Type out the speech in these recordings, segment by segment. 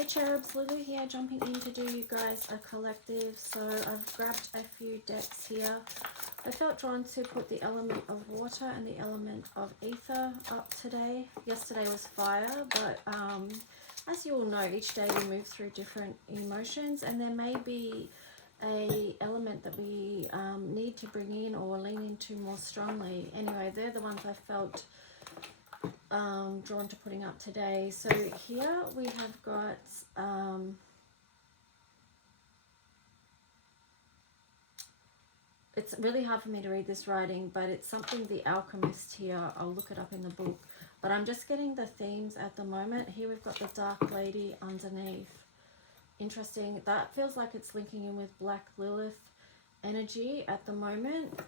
Hey Cherubs, Lulu here, jumping in to do you guys a collective. So I've grabbed a few decks here. I felt drawn to put the element of water and the element of ether up today. Yesterday was fire, but as you all know, each day we move through different emotions, and there may be a element that we need to bring in or lean into more strongly. Anyway, they're the ones I felt drawn to putting up today. So here we have got it's really hard for me to read this writing, but it's something the alchemist here. I'll look it up in the book, but I'm just getting the themes at the moment. Here we've got the Dark Lady underneath. Interesting. That feels like it's linking in with Black Lilith energy at the moment,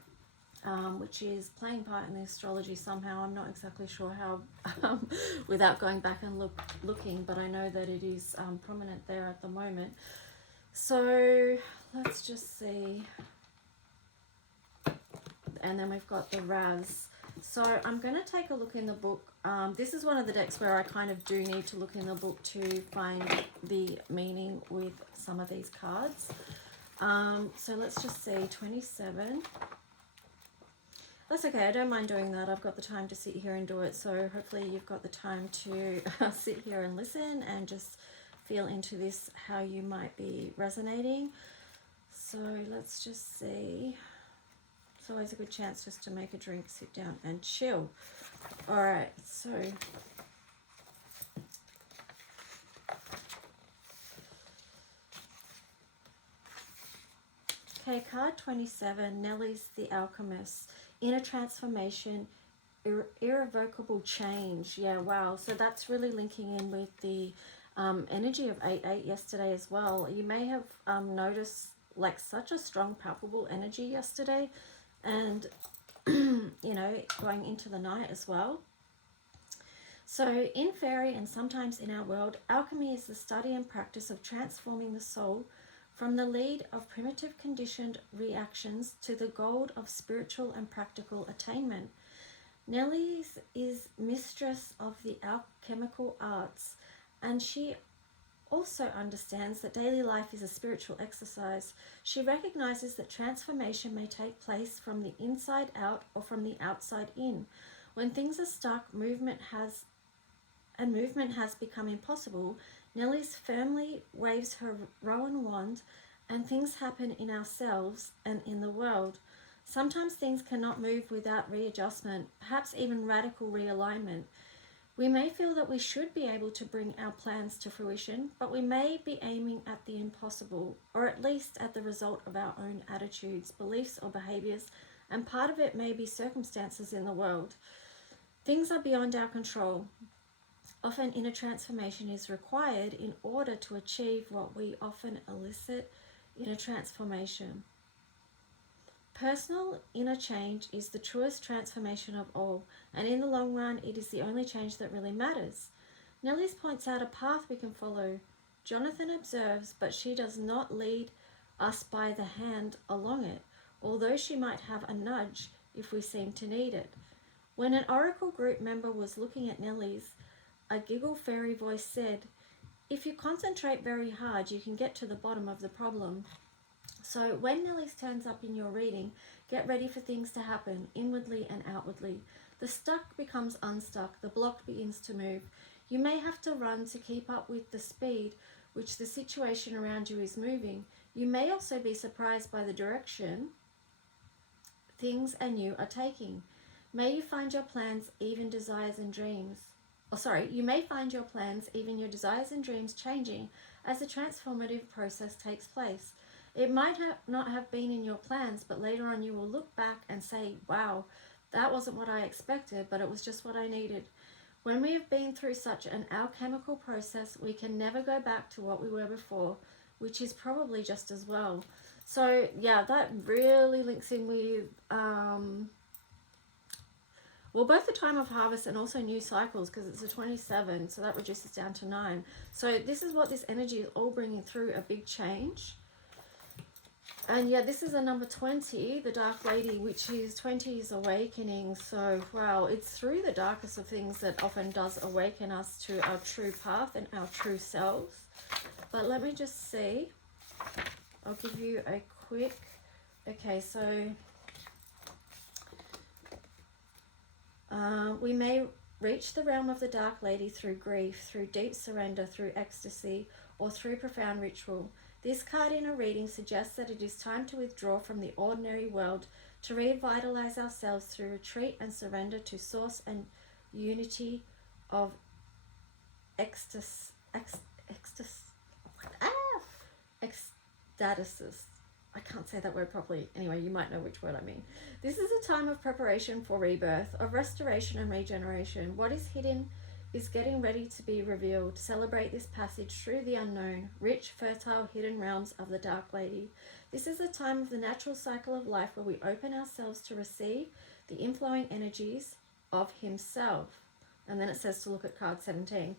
which is playing part in the astrology somehow. I'm not exactly sure how without going back and looking, but I know that it is prominent there at the moment. So let's just see. And then we've got the Raz. So I'm going to take a look in the book. This is one of the decks where I kind of do need to look in the book to find the meaning with some of these cards. So let's just see, 27. That's okay, I don't mind doing that. I've got the time to sit here and do it. So hopefully you've got the time to sit here and listen and just feel into this, how you might be resonating. So let's just see. It's always a good chance just to make a drink, sit down and chill. All right, so okay, card 27, Nellie's the Alchemist. Inner transformation, irrevocable change. Yeah, wow. So that's really linking in with the energy of 8-8 yesterday as well. You may have noticed like such a strong, palpable energy yesterday, and you know, going into the night as well. So in fairy and sometimes in our world, alchemy is the study and practice of transforming the soul from the lead of primitive conditioned reactions to the gold of spiritual and practical attainment. Nellie is mistress of the alchemical arts, and she also understands that daily life is a spiritual exercise. She recognizes that transformation may take place from the inside out or from the outside in. When things are stuck, movement has become impossible, Nellie firmly waves her Rowan wand and things happen in ourselves and in the world. Sometimes things cannot move without readjustment, perhaps even radical realignment. We may feel that we should be able to bring our plans to fruition, but we may be aiming at the impossible, or at least at the result of our own attitudes, beliefs, or behaviors, and part of it may be circumstances in the world. Things are beyond our control. Often inner transformation is required in order to achieve what we often elicit in a transformation. Personal inner change is the truest transformation of all, and in the long run, it is the only change that really matters. Nellie points out a path we can follow. Jonathan observes, but she does not lead us by the hand along it, although she might have a nudge if we seem to need it. When an Oracle group member was looking at Nellie's, a giggle fairy voice said, "If you concentrate very hard, you can get to the bottom of the problem." So when Nellie's turns up in your reading, get ready for things to happen inwardly and outwardly. The stuck becomes unstuck, the block begins to move. You may have to run to keep up with the speed which the situation around you is moving. You may also be surprised by the direction things and you are taking. May you find your plans, even desires and dreams. You may find your plans, even your desires and dreams changing as the transformative process takes place. It might not have been in your plans, but later on you will look back and say, wow, that wasn't what I expected, but it was just what I needed. When we have been through such an alchemical process, we can never go back to what we were before, which is probably just as well. So yeah, that really links in with both the time of harvest and also new cycles, because it's a 27, so that reduces down to 9. So this is what this energy is all bringing through, a big change. And yeah, this is a number 20, the Dark Lady, which is 20 is awakening. So, wow, it's through the darkest of things that often does awaken us to our true path and our true selves. But let me just see. I'll give you a quick... Okay, so... we may reach the realm of the Dark Lady through grief, through deep surrender, through ecstasy, or through profound ritual. This card in a reading suggests that it is time to withdraw from the ordinary world, to revitalize ourselves through retreat and surrender to source and unity of ecstasies. I can't say that word properly. Anyway, you might know which word I mean. This is a time of preparation for rebirth, of restoration and regeneration. What is hidden is getting ready to be revealed. Celebrate this passage through the unknown, rich, fertile, hidden realms of the Dark Lady. This is a time of the natural cycle of life where we open ourselves to receive the inflowing energies of Himself. And then it says to look at card 17.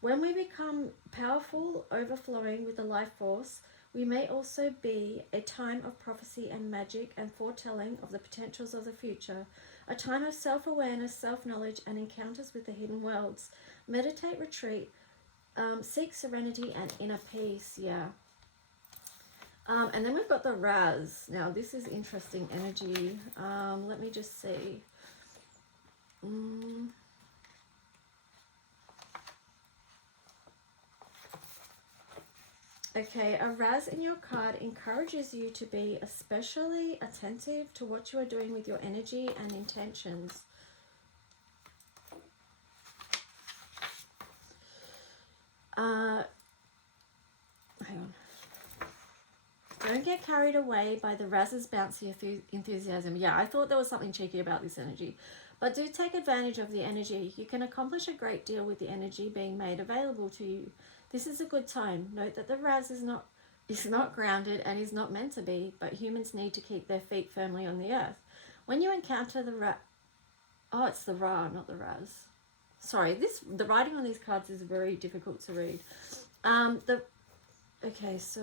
When we become powerful, overflowing with the life force, we may also be a time of prophecy and magic and foretelling of the potentials of the future, a time of self-awareness, self-knowledge, and encounters with the hidden worlds. Meditate, retreat, seek serenity and inner peace, yeah. And then we've got the Raz. Now, this is interesting energy. Let me just see. Okay, a Raz in your card encourages you to be especially attentive to what you are doing with your energy and intentions. Hang on. Don't get carried away by the Raz's bouncy enthusiasm. Yeah, I thought there was something cheeky about this energy. But do take advantage of the energy. You can accomplish a great deal with the energy being made available to you. This is a good time. Note that the Raz is not grounded and is not meant to be, but humans need to keep their feet firmly on the earth. When you encounter the oh, it's the Ra, not the Raz. Sorry, the writing on these cards is very difficult to read. Okay, so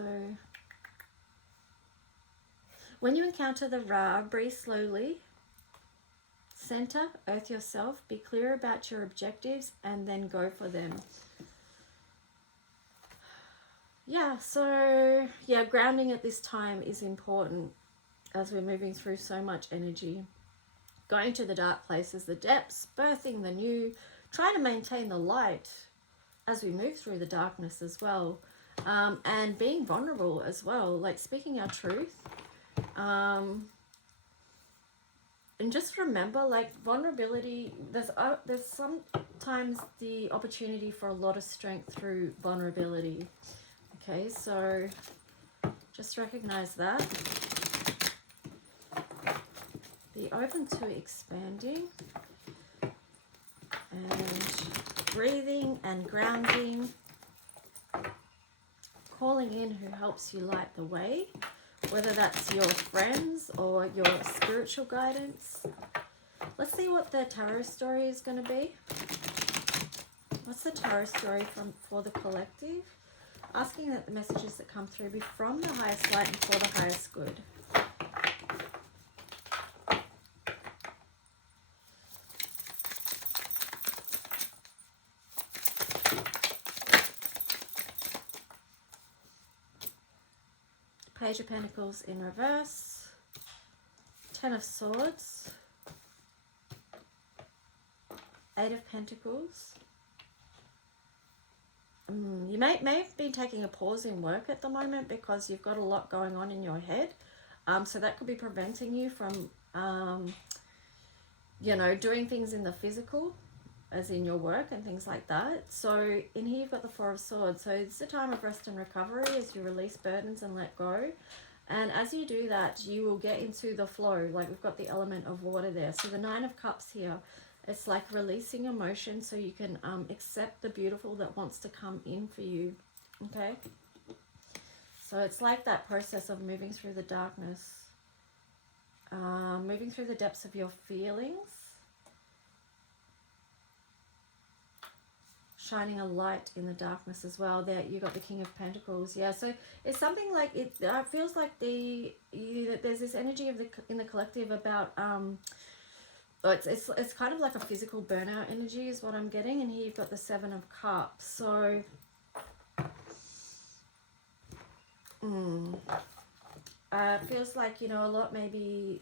when you encounter the Ra, breathe slowly. Center, earth yourself, be clear about your objectives, and then go for them. Yeah, so yeah, grounding at this time is important as we're moving through so much energy. Going to the dark places, the depths, birthing the new, trying to maintain the light as we move through the darkness as well. And being vulnerable as well, like speaking our truth. And just remember, like, vulnerability, there's sometimes the opportunity for a lot of strength through vulnerability. Okay, so just recognize that. Be open to expanding and breathing and grounding. Calling in who helps you light the way, whether that's your friends or your spiritual guidance. Let's see what the tarot story is going to be. What's the tarot story for the collective? Asking that the messages that come through be from the highest light and for the highest good. Page of Pentacles in reverse. Ten of Swords. Eight of Pentacles. You may have been taking a pause in work at the moment because you've got a lot going on in your head. So that could be preventing you from, you know, doing things in the physical, as in your work and things like that. So in here you've got the Four of Swords. So it's a time of rest and recovery as you release burdens and let go. And as you do that, you will get into the flow. Like we've got the element of water there. So the Nine of Cups here, it's like releasing emotion so you can accept the beautiful that wants to come in for you. Okay? So it's like that process of moving through the darkness. Moving through the depths of your feelings. shining a light in the darkness as well. There you got the King of Pentacles. Yeah, so it's something like it feels like there's this energy of in the collective about it's kind of like a physical burnout energy is what I'm getting. And here you've got the Seven of Cups. So it feels like, you know, a lot maybe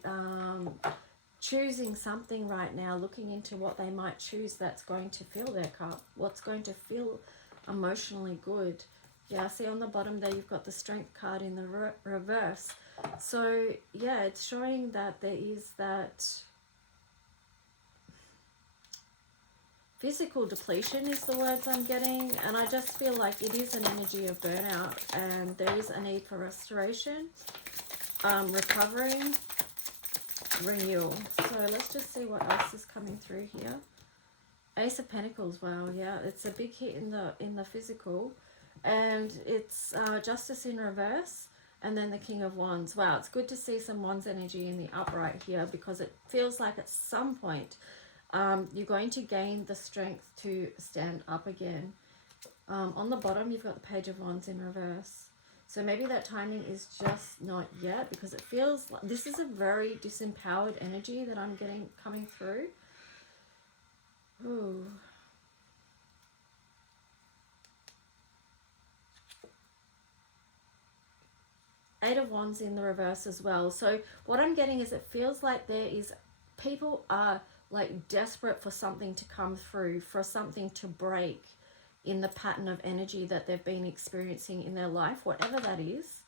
choosing something right now, looking into what they might choose that's going to fill their cup, what's going to feel emotionally good. Yeah, see on the bottom there you've got the Strength card in the reverse. So yeah, it's showing that there is that physical depletion is the words I'm getting, and I just feel like it is an energy of burnout, and there is a need for restoration, recovering, renewal. So let's just see what else is coming through here. Ace of Pentacles. Wow, yeah, it's a big hit in the physical, and it's Justice in reverse, and then the King of Wands. Wow, it's good to see some Wands energy in the upright here, because it feels like at some point you're going to gain the strength to stand up again. On the bottom you've got the Page of Wands in reverse. So maybe that timing is just not yet, because it feels like this is a very disempowered energy that I'm getting coming through. Ooh. Eight of Wands in the reverse as well. So what I'm getting is it feels like there is people are like desperate for something to come through, for something to break in the pattern of energy that they've been experiencing in their life, whatever that is,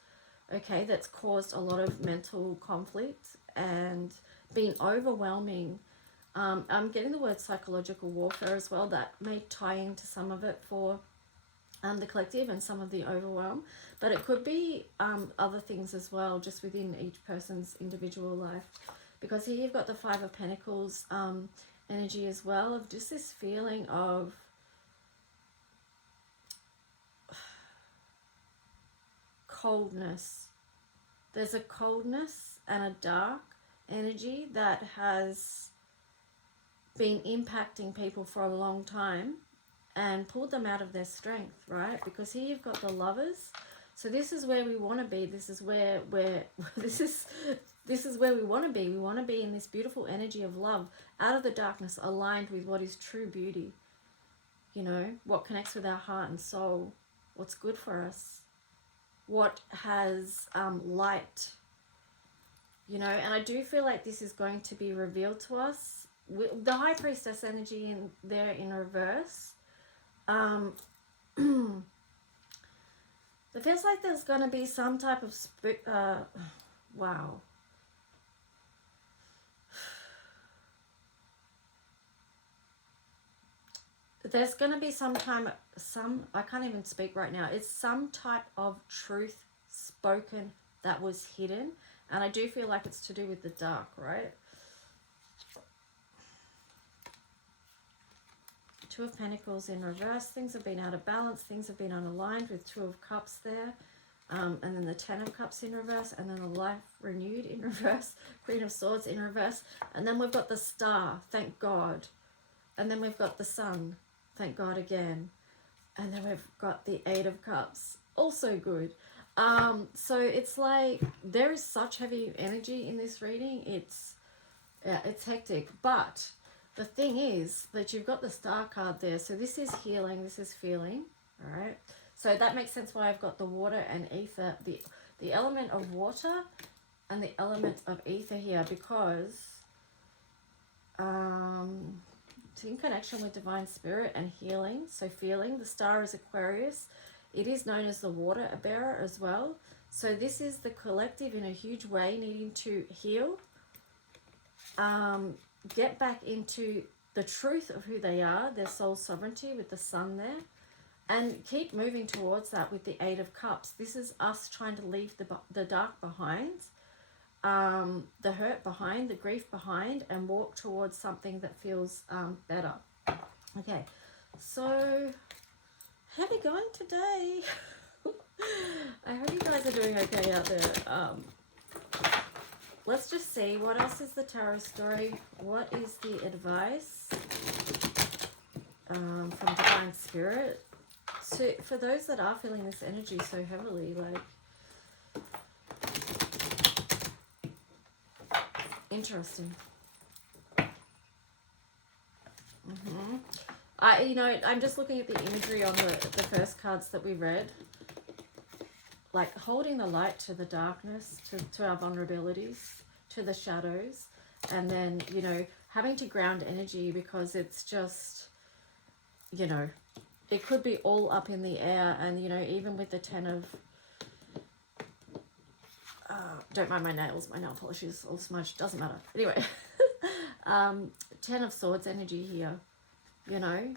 okay, that's caused a lot of mental conflict and been overwhelming. I'm getting the word psychological warfare as well. That may tie into some of it for the collective and some of the overwhelm, but it could be other things as well, just within each person's individual life. Because here you've got the Five of Pentacles energy as well, of just this feeling of coldness. There's a coldness and a dark energy that has been impacting people for a long time and pulled them out of their strength, right? Because here you've got the Lovers. So this is where we want to be. This is where this is where we want to be. We want to be in this beautiful energy of love, out of the darkness, aligned with what is true beauty. You know, what connects with our heart and soul, what's good for us, what has light, you know. And I do feel like this is going to be revealed to us. The High Priestess energy in there in reverse. It feels like there's going to be some type of wow. There's going to be I can't even speak right now. It's some type of truth spoken that was hidden. And I do feel like it's to do with the dark, right? Two of Pentacles in reverse. Things have been out of balance. Things have been unaligned with Two of Cups there. And then the Ten of Cups in reverse. And then the Life Renewed in reverse. Queen of Swords in reverse. And then we've got the Star. Thank God. And then we've got the Sun. Thank God again. And then we've got the Eight of Cups. Also good. So it's like there is such heavy energy in this reading. It's hectic. But the thing is that you've got the Star card there. So this is healing. This is feeling. All right. So that makes sense why I've got the water and ether. The element of water and the element of ether here, because it's in connection with divine spirit and healing. So feeling. The Star is Aquarius. It is known as the water bearer as well. So this is the collective in a huge way needing to heal. Get back into the truth of who they are, their soul sovereignty with the Sun there. And keep moving towards that with the Eight of Cups. This is us trying to leave the dark behind. The hurt behind, the grief behind, and walk towards something that feels better. Okay, so how are we going today? I hope you guys are doing okay out there. Let's just see, what else is the tarot story? What is the advice? from Divine Spirit. So for those that are feeling this energy so heavily, like, interesting. I'm just looking at the imagery on the first cards that we read, like holding the light to the darkness, to our vulnerabilities, to the shadows, and then, having to ground energy, because it's just, it could be all up in the air. And, even with the 10 of, don't mind my nails, my nail polish is all smudged, doesn't matter. Anyway, 10 of Swords energy here.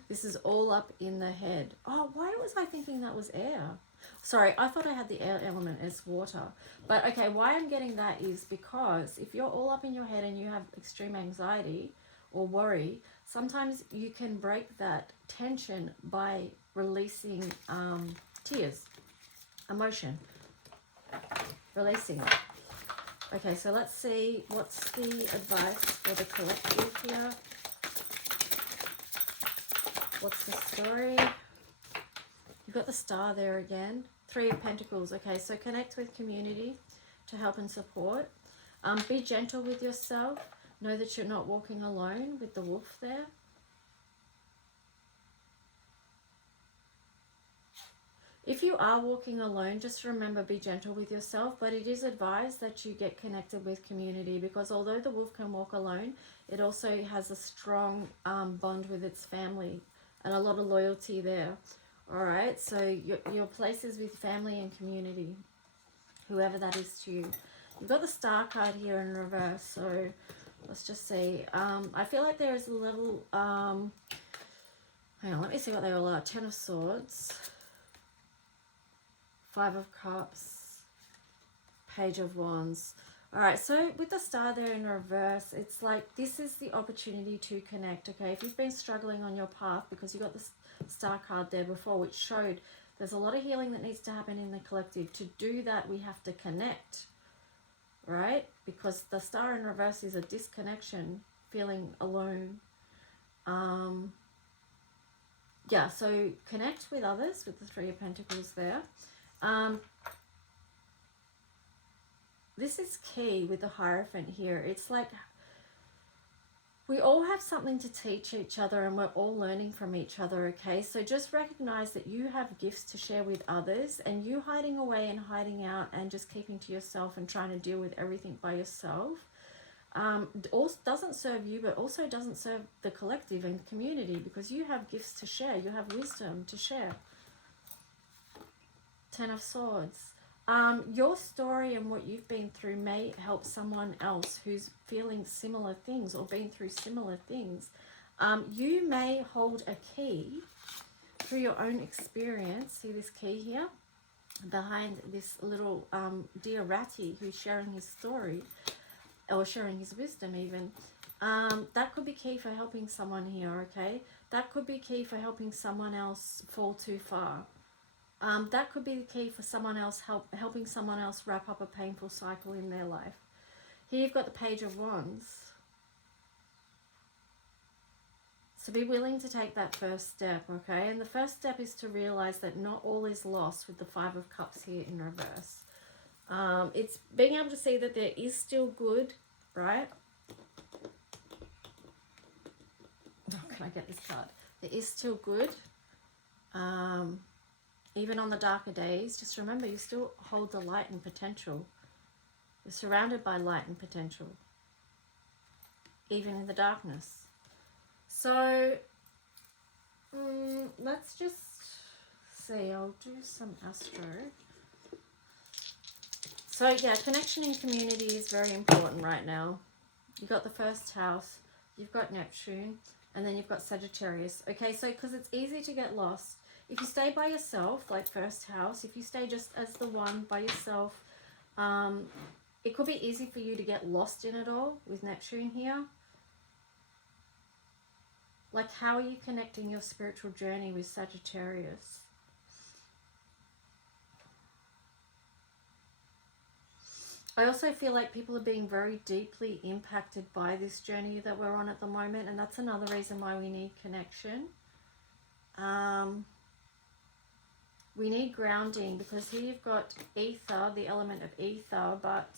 This is all up in the head. Oh, why was I thinking that was air? Sorry, I thought I had the air element as water. But okay, why I'm getting that is because if you're all up in your head and you have extreme anxiety or worry, sometimes you can break that tension by releasing tears, emotion, releasing it. Okay, so let's see what's the advice for the collective here. What's the story? You've got the Star there again. 3 of Pentacles. Okay, so connect with community to help and support. Be gentle with yourself. Know that you're not walking alone with the Wolf there. If you are walking alone, just remember, be gentle with yourself, but it is advised that you get connected with community, because although the wolf can walk alone, it also has a strong bond with its family and a lot of loyalty there. All right, so your place is with family and community, whoever that is to you. You've got the Star card here in reverse, so let's just see. I feel like there is a little, hang on, let me see what they all are. 10 of Swords, 5 of Cups, Page of Wands. All right, so with the Star there in reverse, it's like this is the opportunity to connect, okay? If you've been struggling on your path, because you got the Star card there before, which showed there's a lot of healing that needs to happen in the collective. To do that, we have to connect, right? Because the Star in reverse is a disconnection, feeling alone. Yeah, so connect with others with the 3 of Pentacles there. This is key with the Hierophant here. It's like we all have something to teach each other, and we're all learning from each other, okay? So just recognize that you have gifts to share with others, and you hiding away and hiding out and just keeping to yourself and trying to deal with everything by yourself also doesn't serve you, but also doesn't serve the collective and community, because you have gifts to share. You have wisdom to share. 10 of Swords. Your story and what you've been through may help someone else who's feeling similar things or been through similar things. You may hold a key through your own experience. See this key here behind this little dear Ratty who's sharing his story, or sharing his wisdom even. That could be key for helping someone here, okay? That could be key for helping someone else fall too far. That could be the key for someone else, helping someone else wrap up a painful cycle in their life. Here you've got the Page of Wands. So be willing to take that first step, okay? And the first step is to realize that not all is lost with the 5 of Cups here in reverse. It's being able to see that there is still good, right? Oh, can I get this card? There is still good. Even on the darker days, just remember you still hold the light and potential. You're surrounded by light and potential, even in the darkness. So, let's just see. I'll do some astro. So, yeah, connection and community is very important right now. You've got the first house, you've got Neptune, and then you've got Sagittarius. Okay, so because it's easy to get lost. If you stay by yourself, like first house, if you stay just as the one by yourself, it could be easy for you to get lost in it all with Neptune here. Like, how are you connecting your spiritual journey with Sagittarius? I also feel like people are being very deeply impacted by this journey that we're on at the moment, and that's another reason why we need connection. We need grounding, because here you've got ether, the element of ether, but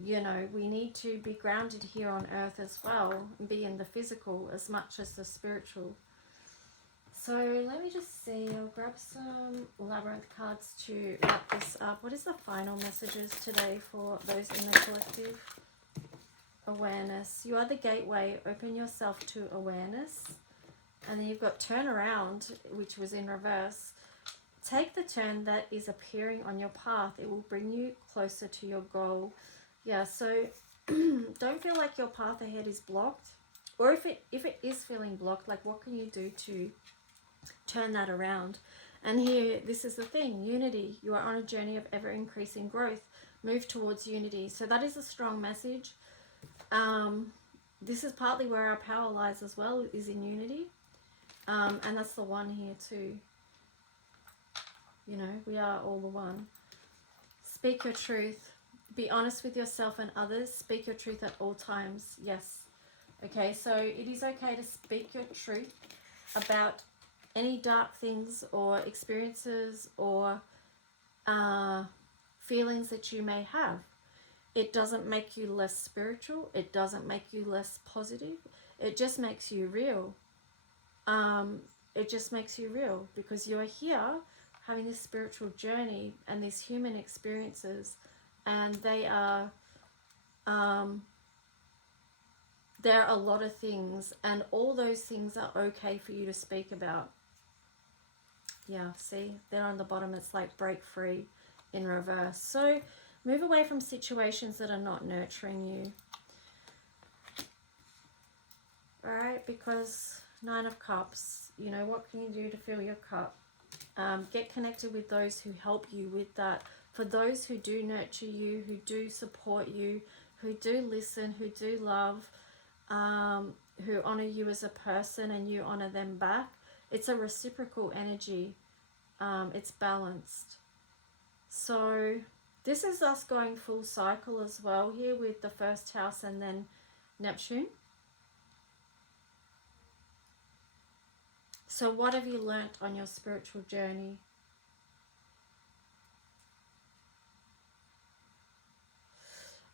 you know, we need to be grounded here on earth as well, and be in the physical as much as the spiritual. So let me just see, I'll grab some labyrinth cards to wrap this up. What is the final messages today for those in the collective? Awareness. You are the gateway. Open yourself to awareness. And then you've got turn around, which was in reverse. Take the turn that is appearing on your path. It will bring you closer to your goal. Yeah, so don't feel like your path ahead is blocked. Or if it is feeling blocked, like what can you do to turn that around? And here, this is the thing, unity. You are on a journey of ever-increasing growth. Move towards unity. So that is a strong message. This is partly where our power lies as well, is in unity. And that's the one here too. You know, we are all the one. Speak your truth. Be honest with yourself and others. Speak your truth at all times. Yes. Okay, so it is okay to speak your truth about any dark things or experiences or feelings that you may have. It doesn't make you less spiritual. It doesn't make you less positive. It just makes you real. It just makes you real, because you are here having this spiritual journey and these human experiences, and they are there are a lot of things, and all those things are okay for you to speak about. Yeah, see, there on the bottom it's like break free in reverse. So move away from situations that are not nurturing you. All right, because 9 of Cups, you know, what can you do to fill your cup? Get connected with those who help you with that. For those who do nurture you, who do support you, who do listen, who do love, who honor you as a person and you honor them back. It's a reciprocal energy. It's balanced. So this is us going full cycle as well here with the first house and then Neptune. So what have you learnt on your spiritual journey?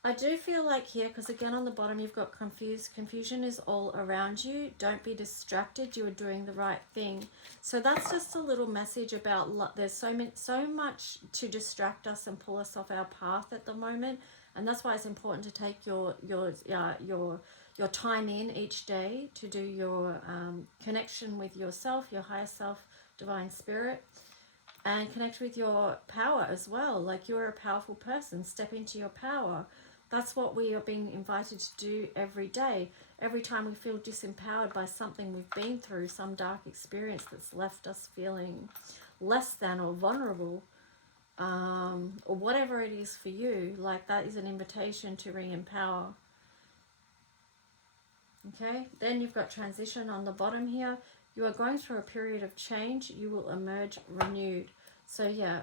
I do feel like here, because again on the bottom you've got confused. Confusion is all around you. Don't be distracted. You are doing the right thing. So that's just a little message about there's so much to distract us and pull us off our path at the moment, and that's why it's important to take your time in each day to do your connection with yourself, your higher self, divine spirit, and connect with your power as well. Like, you're a powerful person. Step into your power. That's what we are being invited to do every day. Every time we feel disempowered by something we've been through, some dark experience that's left us feeling less than or vulnerable, or whatever it is for you, like that is an invitation to re-empower. Okay, then you've got transition on the bottom here. You are going through a period of change. You will emerge renewed. So yeah,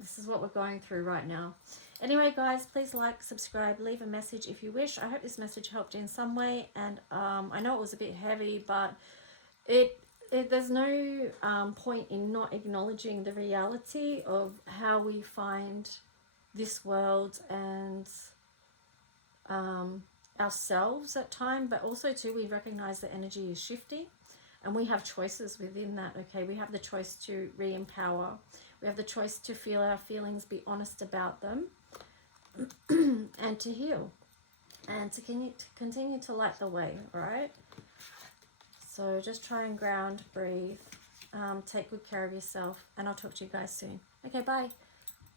this is what we're going through right now. Anyway, guys, please like, subscribe, leave a message if you wish. I hope this message helped in some way. And I know it was a bit heavy, but there's no point in not acknowledging the reality of how we find this world and ourselves at time, but also too we recognize that energy is shifting and we have choices within that. Okay, we have the choice to re-empower. We have the choice to feel our feelings, be honest about them, and to heal and to continue to light the way. All right, so just try and ground, breathe, take good care of yourself, and I'll talk to you guys soon. Okay, bye.